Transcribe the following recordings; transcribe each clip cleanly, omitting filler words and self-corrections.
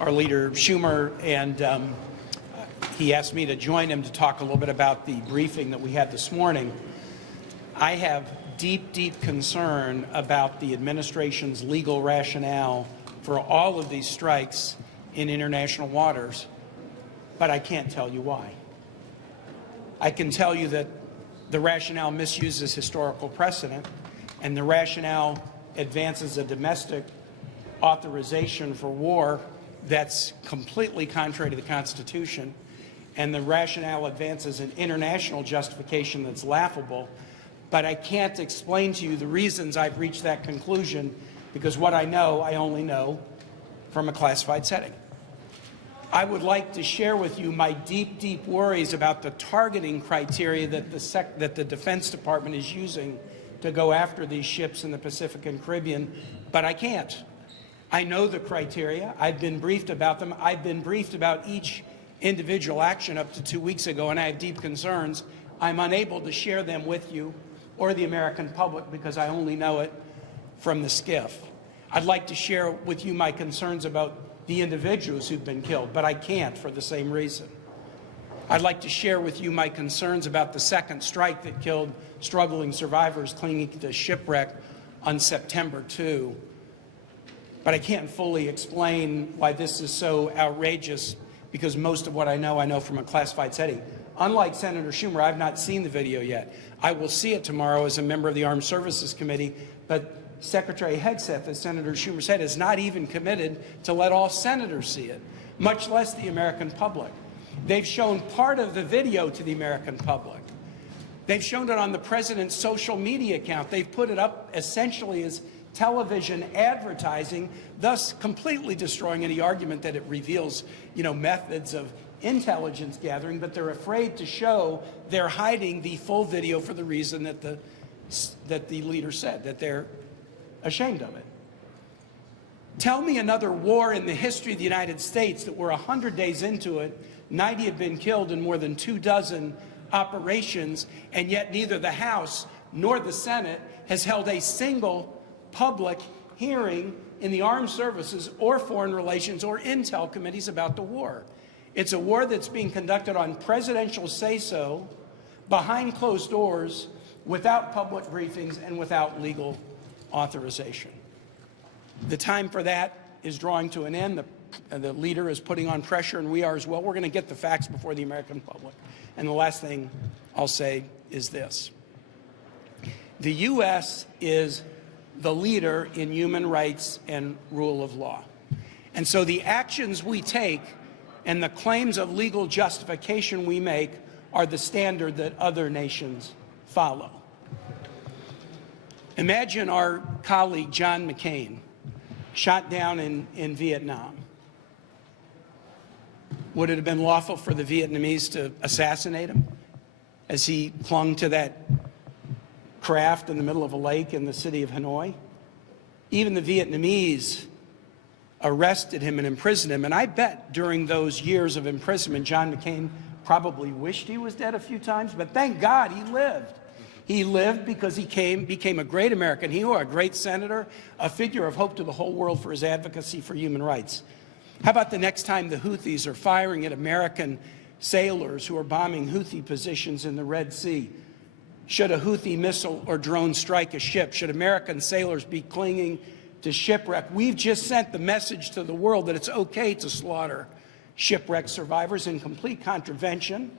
our leader Schumer, and he asked me to join him to talk a little bit about the briefing that we had this morning. I have deep, deep concern about the administration's legal rationale for all of these strikes in international waters, but I can't tell you why. I can tell you that the rationale misuses historical precedent, and the rationale advances a domestic authorization for war that's completely contrary to the Constitution, and the rationale advances an international justification that's laughable. But I can't explain to you the reasons I've reached that conclusion, because what I know, I only know from a classified setting. I would like to share with you my deep, deep worries about the targeting criteria that the Defense Department is using to go after these ships in the Pacific and Caribbean, but I can't. I know the criteria. I've been briefed about them. I've been briefed about each individual action up to 2 weeks ago, and I have deep concerns. I'm unable to share them with you or the American public because I only know it from the skiff. I'd like to share with you my concerns about the individuals who've been killed, but I can't for the same reason. I'd like to share with you my concerns about the second strike that killed struggling survivors clinging to shipwreck on September 2. But I can't fully explain why this is so outrageous, because most of what I know from a classified setting. Unlike Senator Schumer, I've not seen the video yet. I will see it tomorrow as a member of the Armed Services Committee, but Secretary Hegseth, as Senator Schumer said, is not even committed to let all senators see it, much less the American public. They've shown part of the video to the American public. They've shown it on the president's social media account. They've put it up essentially as television advertising, thus completely destroying any argument that it reveals, methods of intelligence gathering, but they're afraid to show they're hiding the full video for the reason that the leader said, that they're ashamed of it. Tell me another war in the history of the United States that we're 100 days into it, 90 have been killed in more than 24 operations, and yet neither the House nor the Senate has held a single public hearing in the armed services or foreign relations or intel committees about the war. It's a war that's being conducted on presidential say-so, behind closed doors, without public briefings, and without legal authorization. The time for that is drawing to an end. The leader is putting on pressure, and we are as well. We're going to get the facts before the American public. And the last thing I'll say is this. The U.S. is the leader in human rights and rule of law. And so the actions we take and the claims of legal justification we make are the standard that other nations follow. Imagine our colleague John McCain shot down in Vietnam. Would it have been lawful for the Vietnamese to assassinate him as he clung to that craft in the middle of a lake in the city of Hanoi? Even the Vietnamese arrested him and imprisoned him, and I bet during those years of imprisonment, John McCain probably wished he was dead a few times, but thank God he lived. He lived because he became a great American hero, a great senator, a figure of hope to the whole world for his advocacy for human rights. How about the next time the Houthis are firing at American sailors who are bombing Houthi positions in the Red Sea? Should a Houthi missile or drone strike a ship? Should American sailors be clinging to shipwreck? We've just sent the message to the world that it's okay to slaughter shipwreck survivors in complete contravention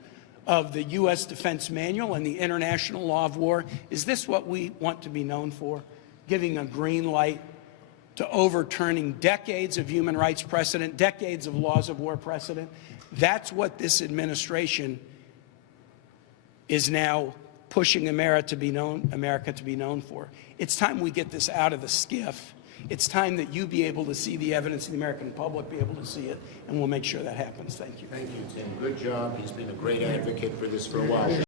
of the U.S. Defense Manual and the international law of war. Is this what we want to be known for? Giving a green light to overturning decades of human rights precedent, decades of laws of war precedent? That's what this administration is now pushing America to be known for. It's time we get this out of the skiff. It's time that you be able to see the evidence, and the American public be able to see it, and we'll make sure that happens. Thank you. Thank you, Tim. Good job. He's been a great advocate for this for a while.